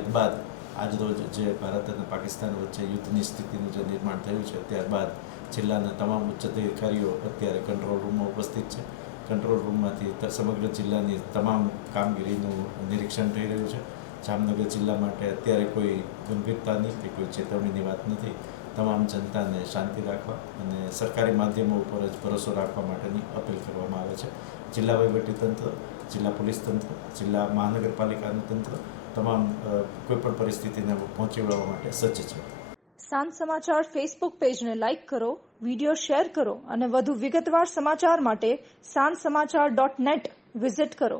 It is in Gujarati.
ત્યારબાદ આજરોજ જે ભારત અને પાકિસ્તાન વચ્ચે યુદ્ધની સ્થિતિનું જે નિર્માણ થયું છે ત્યારબાદ જિલ્લાના તમામ ઉચ્ચ અધિકારીઓ અત્યારે કંટ્રોલ રૂમમાં ઉપસ્થિત છે. કંટ્રોલ રૂમમાંથી સમગ્ર જિલ્લાની તમામ કામગીરીનું નિરીક્ષણ થઈ રહ્યું છે. જામનગર જિલ્લા માટે અત્યારે કોઈ ગંભીરતાની કે કોઈ ચેતવણીની વાત નથી. તમામ જનતાને શાંતિ રાખવા અને સરકારી માધ્યમો ઉપર જ ભરોસો રાખવા માટેની અપીલ કરવામાં આવે છે. જિલ્લા વહીવટીતંત્ર, જિલ્લા પોલીસ તંત્ર, જિલ્લા મહાનગરપાલિકાનું તંત્ર તમામ કોઈપણ પરિસ્થિતિને પહોંચી વળવા માટે સજ્જ છે. સાંજ સમાચાર ફેસબુક પેજને લાઇક કરો, વિડીયો શેર કરો અને વધુ વિગતવાર સમાચાર માટે sanssamachar.net વિઝિટ કરો.